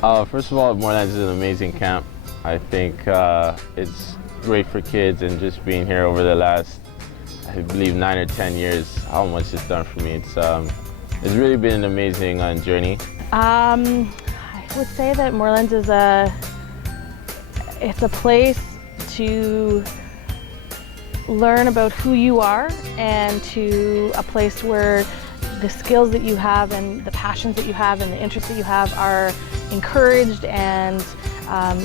First of all, Moorelands is an amazing camp. I think it's great for kids, and just being here over the last, I believe, 9 or 10 years, how much it's done for me. It's really been an amazing journey. I would say that Moorelands is it's a place to learn about who you are, and to a place where the skills that you have and the passions that you have and the interests that you have are encouraged, and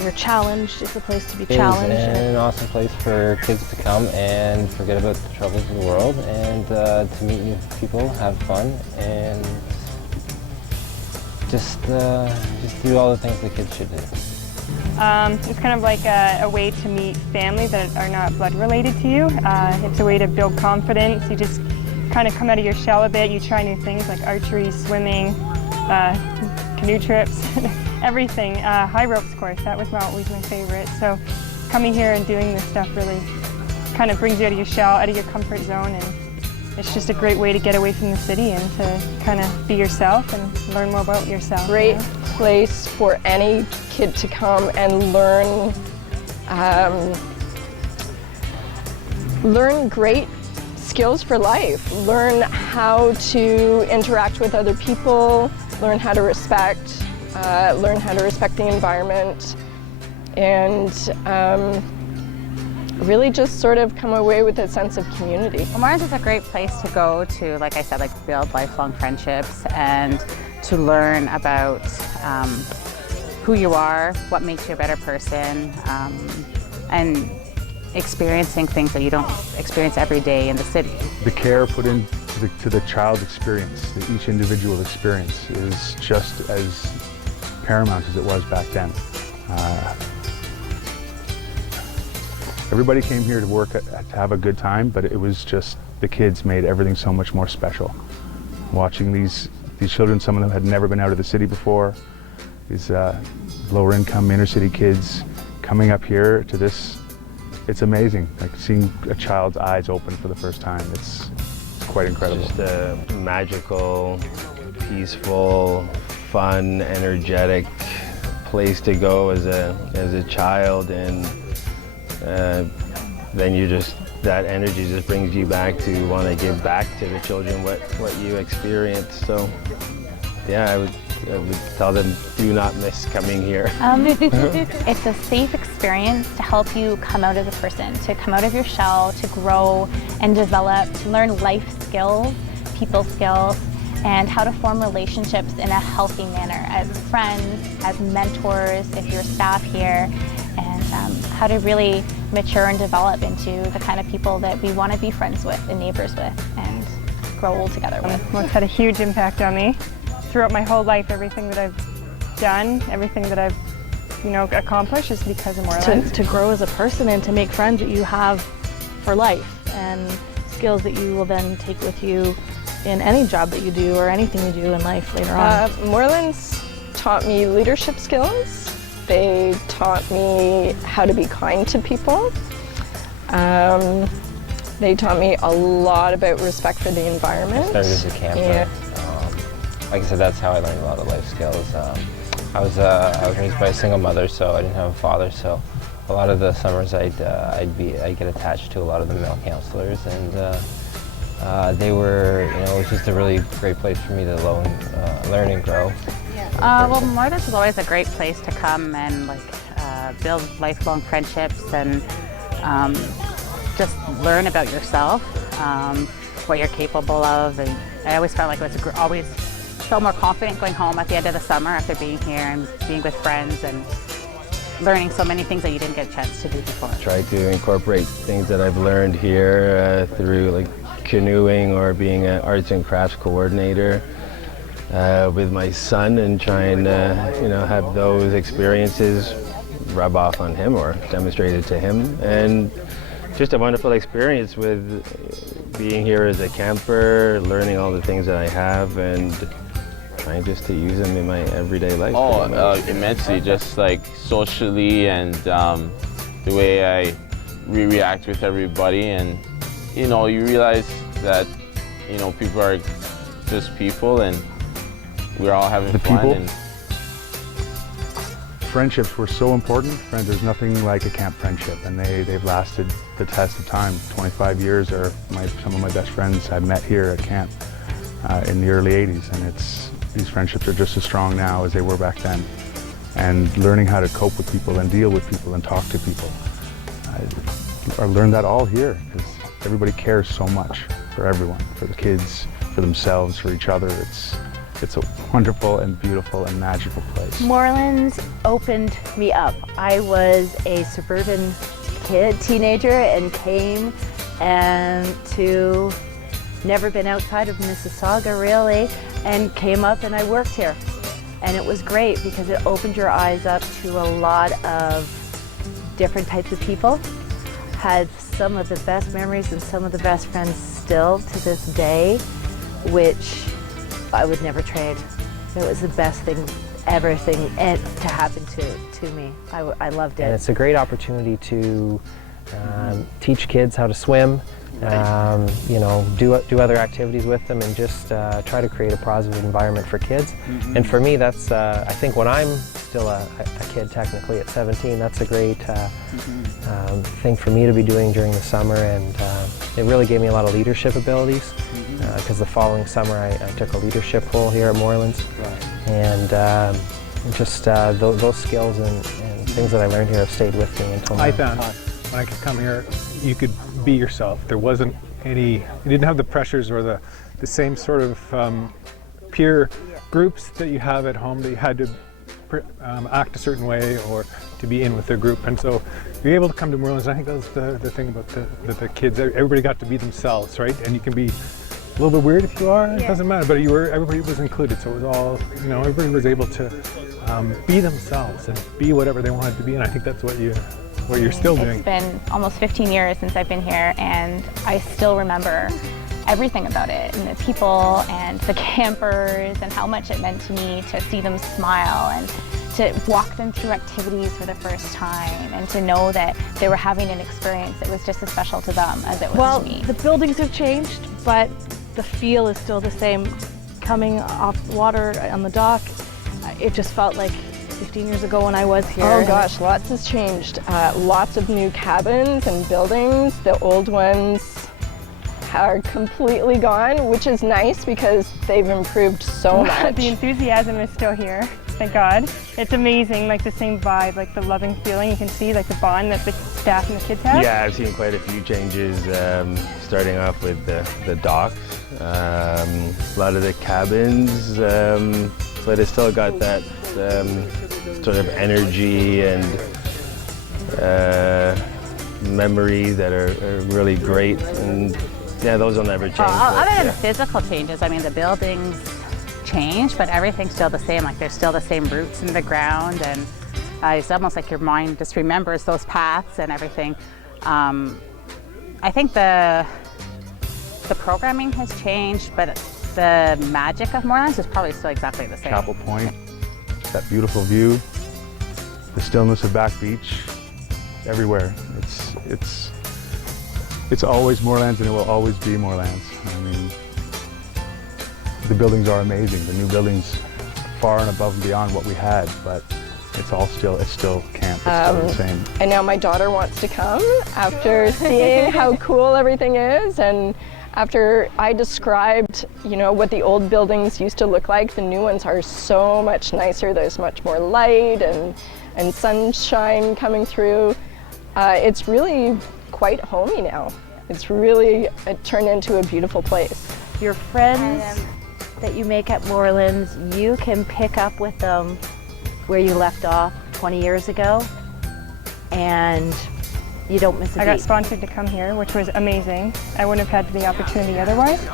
you're challenged. It's a place to be challenged. It's an awesome place for kids to come and forget about the troubles of the world, and to meet new people, have fun, and just do all the things that kids should do. It's kind of like a way to meet families that are not blood related to you. It's a way to build confidence. You just kind of come out of your shell a bit. You try new things like archery, swimming, canoe trips, everything. High ropes course, that was always my favorite. So coming here and doing this stuff really kind of brings you out of your shell, out of your comfort zone, and it's just a great way to get away from the city and to kind of be yourself and learn more about yourself. Great place for any kid to come and learn great skills for life. Learn how to interact with other people, learn how to respect the environment, and really just sort of come away with a sense of community. Moorelands is a great place to go to, like I said, like build lifelong friendships and to learn about who you are, what makes you a better person, and experiencing things that you don't experience every day in the city. The care put into the child's experience, each individual experience, is just as paramount as it was back then. Everybody came here to work, to have a good time, but it was just the kids made everything so much more special. Watching these children, some of them had never been out of the city before, these lower income inner city kids coming up here to this, it's amazing. Like seeing a child's eyes open for the first time, it's quite incredible. Just a magical, peaceful, fun, energetic place to go as a child, and then that energy just brings you back to want to give back to the children what you experienced. So yeah, I would tell them, do not miss coming here. It's a safe experience to help you come out as a person, to come out of your shell, to grow and develop, to learn life skills, people skills, and how to form relationships in a healthy manner as friends, as mentors, if you're staff here, and how to really mature and develop into the kind of people that we want to be friends with and neighbors with and grow old together with. Well, it's had a huge impact on me. Throughout my whole life, everything that I've done, everything that I've accomplished is because of Moorelands. To grow as a person and to make friends that you have for life, and skills that you will then take with you in any job that you do or anything you do in life later on. Moorelands taught me leadership skills. They taught me how to be kind to people. They taught me a lot about respect for the environment. I started as a camper. Yeah. Like I said, that's how I learned a lot of life skills. I was raised by a single mother, so I didn't have a father. So a lot of the summers I'd get attached to a lot of the male counselors, and they were, it was just a really great place for me to learn and grow. Well, Moorelands is always a great place to come and build lifelong friendships and just learn about yourself, what you're capable of. And I always felt like it was always so more confident going home at the end of the summer after being here and being with friends and learning so many things that you didn't get a chance to do before. Try to incorporate things that I've learned here through like canoeing or being an arts and crafts coordinator with my son, and trying to have those experiences rub off on him or demonstrated to him. And just a wonderful experience with being here as a camper, learning all the things that I have and trying just to use them in my everyday life. Oh, immensely, just like socially, and the way I react with everybody, and you realize that people are just people, and we're all having fun. People, and friendships were so important. There's nothing like a camp friendship, and they've lasted the test of time. 25 years are some of my best friends I met here at camp in the early 80s, and these friendships are just as strong now as they were back then. And learning how to cope with people and deal with people and talk to people. I learned that all here, because everybody cares so much for everyone, for the kids, for themselves, for each other. It's a wonderful and beautiful and magical place. Moorelands opened me up. I was a suburban teenager, and came to never been outside of Mississauga really, and came up and I worked here. And it was great because it opened your eyes up to a lot of different types of people. Had some of the best memories and some of the best friends still to this day, which I would never trade. It was the best thing ever to happen to me. I loved it. And it's a great opportunity to teach kids how to swim, you know, do other activities with them, and just try to create a positive environment for kids. And for me, that's, I think when I'm still a kid technically at 17, that's a great thing for me to be doing during the summer, and it really gave me a lot of leadership abilities, because the following summer I took a leadership role here at Moorelands. And just those skills and things that I learned here have stayed with me until now. I found when I could come here, you could be yourself. There wasn't any, you didn't have the pressures or the same sort of peer groups that you have at home, that you had to act a certain way or to be in with their group. And so you're able to come to Moorelands, and I think that's the thing about the kids. Everybody got to be themselves, right? And you can be a little bit weird if you are, it doesn't matter, but everybody was included, so it was all, you know, everybody was able to be themselves and be whatever they wanted to be, and I think that's what you're still doing. It's been almost 15 years since I've been here, and I still remember everything about it, and the people and the campers, and how much it meant to me to see them smile and to walk them through activities for the first time, and to know that they were having an experience that was just as special to them as it was to me. Well, the buildings have changed, but the feel is still the same. Coming off the water on the dock, it just felt like 15 years ago when I was here. Oh gosh, lots has changed. Lots of new cabins and buildings. The old ones are completely gone, which is nice because they've improved so much. The enthusiasm is still here, thank God. It's amazing, like the same vibe, like the loving feeling. You can see like the bond that the staff and the kids have. Yeah, I've seen quite a few changes, starting off with the docks, a lot of the cabins, but it's still got that sort of energy and memory that are really great, and yeah, those will never change. Other than the physical changes, I mean, the buildings change, but everything's still the same. Like, there's still the same roots in the ground, and it's almost like your mind just remembers those paths and everything. I think the programming has changed, but the magic of Moorelands is probably still exactly the same. Chapel Point, that beautiful view, the stillness of Back Beach, everywhere. It's always Moorelands, and it will always be Moorelands. I mean, the buildings are amazing. The new buildings far and above and beyond what we had, but it's still camp. It's still the same. And now my daughter wants to come after seeing how cool everything is, and after I described, you know, what the old buildings used to look like. The new ones are so much nicer. There's much more light and sunshine coming through. It's really quite homey now. It's really turned into a beautiful place. Your friends that you make at Moorelands, you can pick up with them where you left off 20 years ago, and you don't miss a beat. I got sponsored to come here, which was amazing. I wouldn't have had the opportunity otherwise.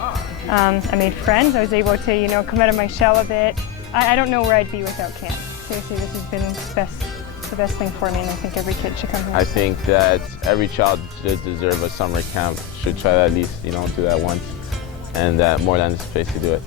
I made friends. I was able to, you know, come out of my shell a bit. I don't know where I'd be without camp. Seriously, this has been the best thing for me, and I think every kid should come here. I think that every child should deserve a summer camp, should try to at least, you know, do that once, and that Moorelands is the place to do it.